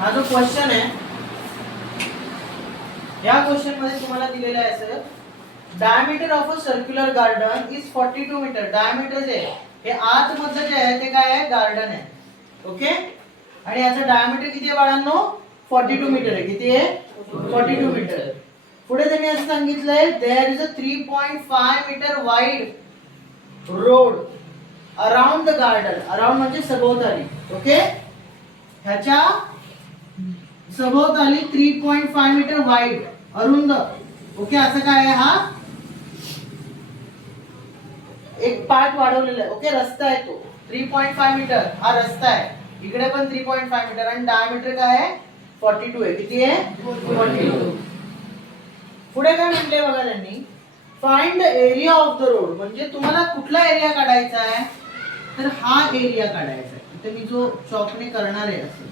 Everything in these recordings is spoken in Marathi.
हा जो क्वेश्चन आहे या क्वेश्चन मध्ये तुम्हाला दिलेला आहे sir diameter of a circular garden is 42 metre. Diameter जे हे आत मधलं जे आहे ते काय आहे गार्डन आहे. ओके आणि याचं डायमीटर किती आहे बाळांनो 42 मीटर आहे. किती आहे 42 मीटर. पुढे त्यांनी असं सांगितलंय there is a 3.5 metre wide road around the garden. Around म्हणजे सभोवताली. ओके ह्याच्या सभोवताली 3.5 मीटर वाइड अरुंद. ओके असं काय आहे हा एक पार्ट वाढवलेला आहे. ओके रस्ता आहे तो 3.5 मीटर हा रस्ता आहे. इकडे पण 3.5 मीटर आणि डायमीटर काय आहे 42 आहे. किती आहे 42. पुढे काय म्हटले बघा त्यांनी find the area of the road. म्हणजे तुम्हाला कुठला एरिया काढायचा आहे तर हा एरिया काढायचा आहे. इथे मी जो चॉकने करणार आहे असं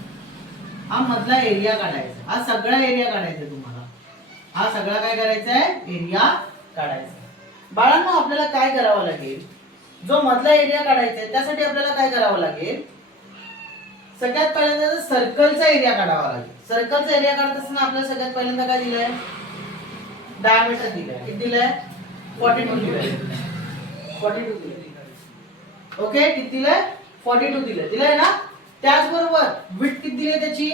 हा मधला एरिया काढायचा. हा सगळा एरिया काढायचा तुम्हाला. हा सगळा काय करायचा आहे एरिया काढायचा. बाळांनो आपल्याला काय करावं लागेल जो मधला एरिया काढायचा आहे त्यासाठी आपल्याला काय करावं लागेल सगळ्यात पहिल्यांदा सर्कलचा एरिया काढावा लागेल. सर्कलचा एरिया काढत असताना आपल्याला सगळ्यात पहिल्यांदा काय दिलंय डायमीटर दिलंय. किती दिलंय 42 दिलंय. 42 दिलंय. ओके किती दिलंय 42 दिलंय ना. त्याचबरोबर विड्थ किती दिली त्याची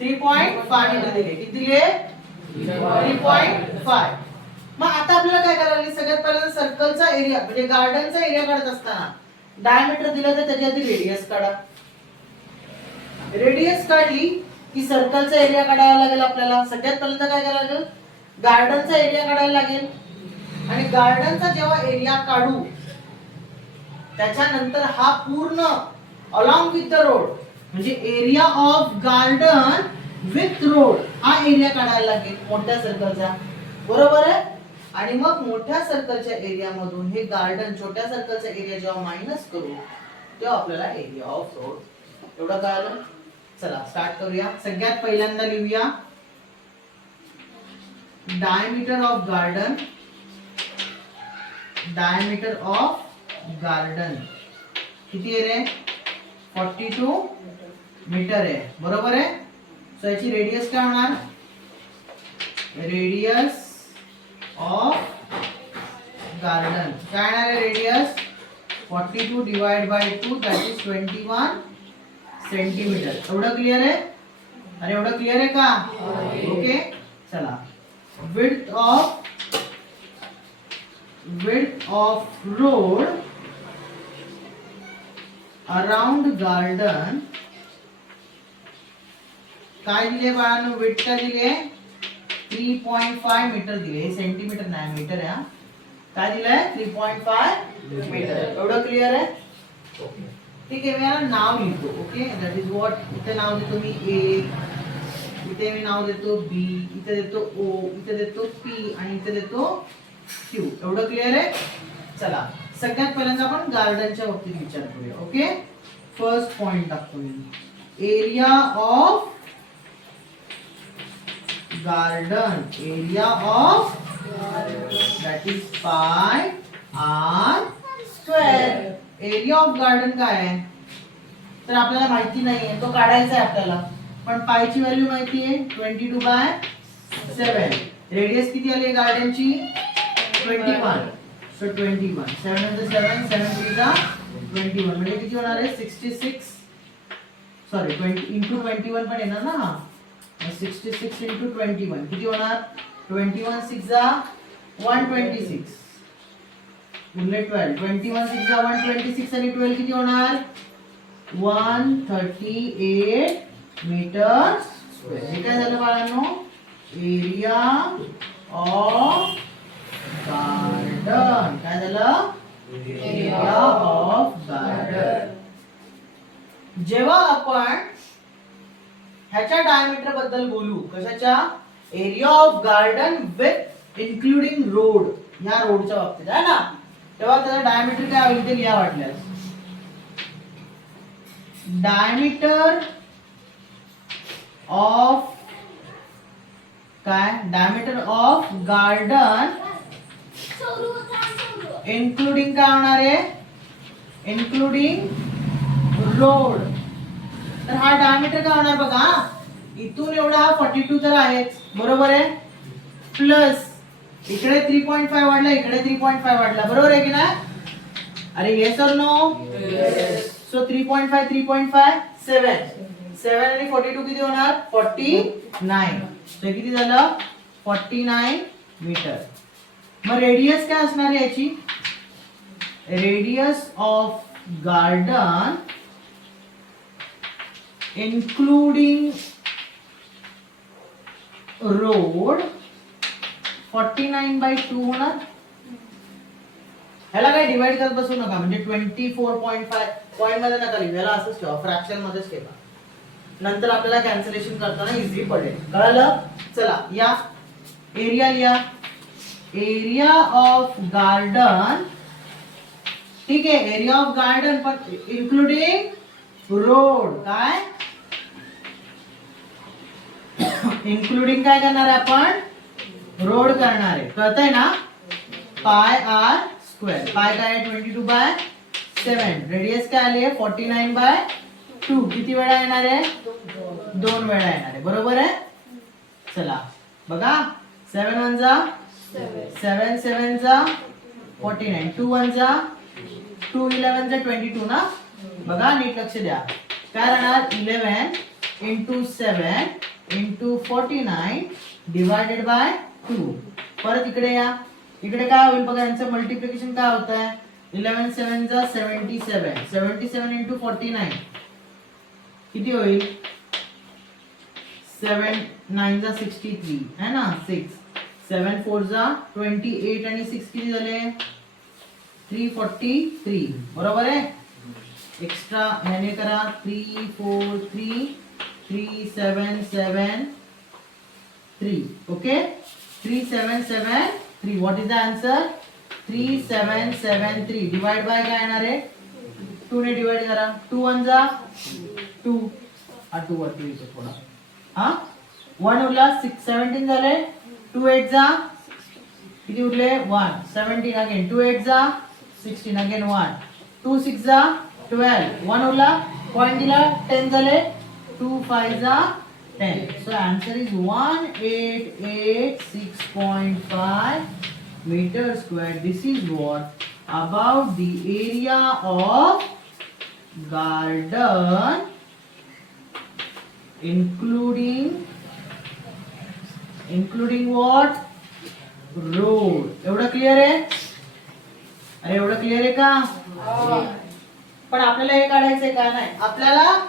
3.5 मीटर दिली. किती दिली 3.5. मग आता आपल्याला काय करायला लागेल सगळ्यात पहिल्यांदा सर्कलचा एरिया म्हणजे गार्डनचा एरिया काढत असताना डायमीटर दिलं तर त्याची आधी रेडियस काढा. रेडियस काढली की सर्कलचा एरिया काढावा लागेल आपल्याला. सगळ्यात पहिल्यांदा काय करायला लागेल गार्डनचा एरिया काढायला लागेल. आणि गार्डनचा जेव्हा एरिया काढू त्याच्यानंतर हा पूर्ण अलॉंग विथ द रोड म्हणजे area of garden with road हा एरिया काढायला लागेल मोठ्या सर्कलचा. बरोबर आहे. आणि मग मोठ्या सर्कलच्या एरिया मधून हे गार्डन छोट्या सर्कलचा एरिया जेव्हा मायनस करू तेव्हा आपल्याला एरिया ऑफ रोड एवढं कळालं. चला स्टार्ट करूया. सगळ्यात पहिल्यांदा लिहूया diameter of garden. Diameter of garden किती आहे रे 42 मीटर आहे. बरोबर आहे. सो याची रेडियस काय होणार रेडियस ऑफ गार्डन काय येणार आहे radius 42 divide by 2 that is 21 centimetre. एवढं क्लियर आहे. अरे एवढं क्लियर आहे का ओके. चला width of road around garden काय दिले बाळांनो विड्थ काय दिले 3.5 मीटर दिले. सेंटीमीटर नाही मीटर आहे. काय दिलंय 3.5 मीटर. एवढं क्लियर आहे. ठीक आहे. मी याला नाव लिहितो. Okay that is what. इथे नाव देतो मी ए. इथे मी नाव देतो बी. इथे देतो ओ. इथे देतो पी आणि इथे देतो क्यू. एवढं क्लियर आहे. चला सगळ्यात पहिल्यांदा आपण गार्डनच्या बाबतीत विचार करूया. ओके फर्स्ट पॉइंट टाकतो मी area of garden. Area of that is pi r square. Area of garden काय आहे तर आपल्याला माहिती नाहीये तो काढायचा आहे आपल्याला. पण पायची व्हॅल्यू माहिती आहे 22/7. रेडियस किती आली गार्डनची 21. सो 21 7 × 7 7 × 21 म्हणजे किती होणार आहे 66. सॉरी 20 × 21 पण येणार ना. 66 × 21 किती होणार 21 6 126 गुणिले 12. 21 6 126 आणि 12 किती होणार 138 मीटर स्क्वेअर. हे काय झालं बाळांनो एरिया ऑफ गार्डन. काय झालं एरिया ऑफ गार्डन. जेव्हा आपण ह्याच्या डायमीटर बद्दल बोलू कशाच्या area of garden with including road ह्या रोडच्या बाबतीत आहे ना तेव्हा त्याचा डायमीटर काय होईल ते लिहा वाटल्यास. डायमीटर ऑफ काय डायमीटर ऑफ गार्डन इन्क्लुडिंग काय होणार आहे इन्क्लुडिंग रोड तर हा डायमीटर काय होणार बघा, इथून एवढा 42 तर आहेच, बरोबर आहे, प्लस इकडे 3.5 वाढला, इकडे 3.5 वाढला, बरोबर आहे की नाही? अरे येस और नो? सो 3.5 3.5 7 आणि 42 किती होणार? 49. सो किती झालं? 49 मीटर. मग रेडियस काय असणार आहे याची? Radius of garden including road 49/2 होणार. ह्याला काय डिवाइड करत बसू नका, म्हणजे 24.5 पॉइंट मध्ये नका लिहू, ह्याला असंच ठेवा, फ्रॅक्शन मध्येच ठेवा, नंतर आपल्याला कॅन्सलेशन करताना इझी पडेल. कळलं? चला या एरिया लिहा. एरिया ऑफ गार्डन, ठीक आहे, एरिया ऑफ गार्डन पण इन्क्लुडिंग रोड. काय इन्क्लुडिंग काय करणार आहे आपण? रोड करणार आहे. कळतंय ना? पाय आर स्क्वेअर. पाय काय आहे? 22/7. रेडियस काय आले? 49/2. किती वेळा येणार आहे? 2 वेळा येणार आहे, बरोबर आहे. चला बघा, 7 1 जा 7 7 जा 49, 2 1 जा 2 11 जा 22 ना. बघा नीट लक्ष द्या, काय राहणार? 11 into 7 into 49 divided by 2. परत इकडे या, इकडे काय होईल बघा, यांचं मल्टिप्लिकेशन काय होत आहे? 11 7 जा 77, 77 into 49 किती होईल? 7 9 जा 63 है ना, 6 7 4 जा 28 आणि 6 किती झाले? 343, बरोबर आहे. एक्स्ट्रा ह्याने करा, 3 4 3 3 7 7 3. Okay, 3 7 7 3. What is the answer? 3773. Divide by काय येणार आहे? 2 ने डिवाइड करा. 2 1 जा 2, हा 2 वरती येतो थोडा, हा 1 उरला 6 17 झाले. 2 8 जा किती उरले? 1 17 अगेन. 2 8 जा 16 अगेन 1. 2 6 जा 12. 1 उरला, पॉइंट दिला, 10 झाले. 2 5 जा 10. So answer is 1886.5 meter square. This is what about the area of garden including what? Road. एवढं क्लियर आहे? अरे एवढं क्लियर आहे का? पण आपल्याला हे काढायचंय का? नाही, आपल्याला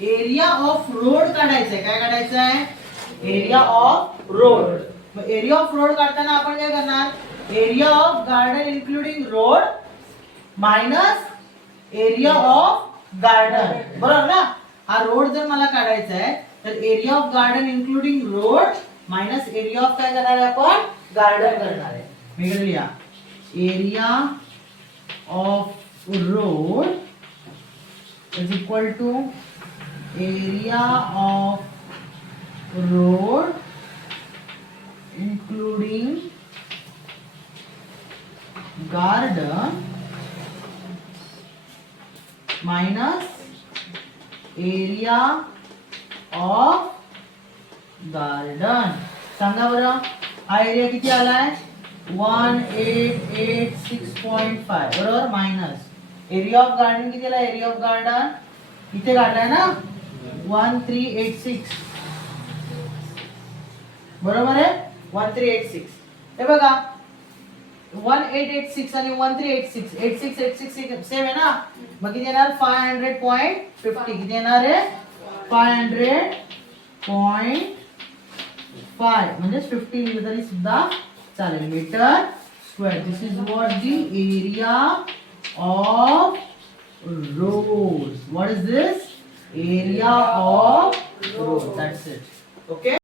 एरिया ऑफ रोड काढायचंय. काय काढायचंय? Area of road. मग एरिया ऑफ रोड काढताना आपण काय करणार? Area of garden including road minus area of garden, बरोबर ना. हा रोड जर मला काढायचा आहे तर area of garden including road minus area of काय करणार आहे आपण? गार्डन करणार आहे. मी इकडे लिहा, area of road is equal to area of road including garden minus area of garden. सांगा बरं, हा एरिया किती आलाय? 1886.5, बरोबर, मायनस एरिया ऑफ गार्डन किती आला? एरिया ऑफ गार्डन इथे काढलाय ना, 1386, बरोबर आहे, 1386. हे बघा 1886 आणि 1386, 86 86 सेम आहे ना. मग किती येणार? 500.50. किती येणार आहे? 500.5, म्हणजे 50 लिहिलं तरी सुद्धा चालेल, metre square. This is what the area of roads. What is this? Area of road. That's it. Okay.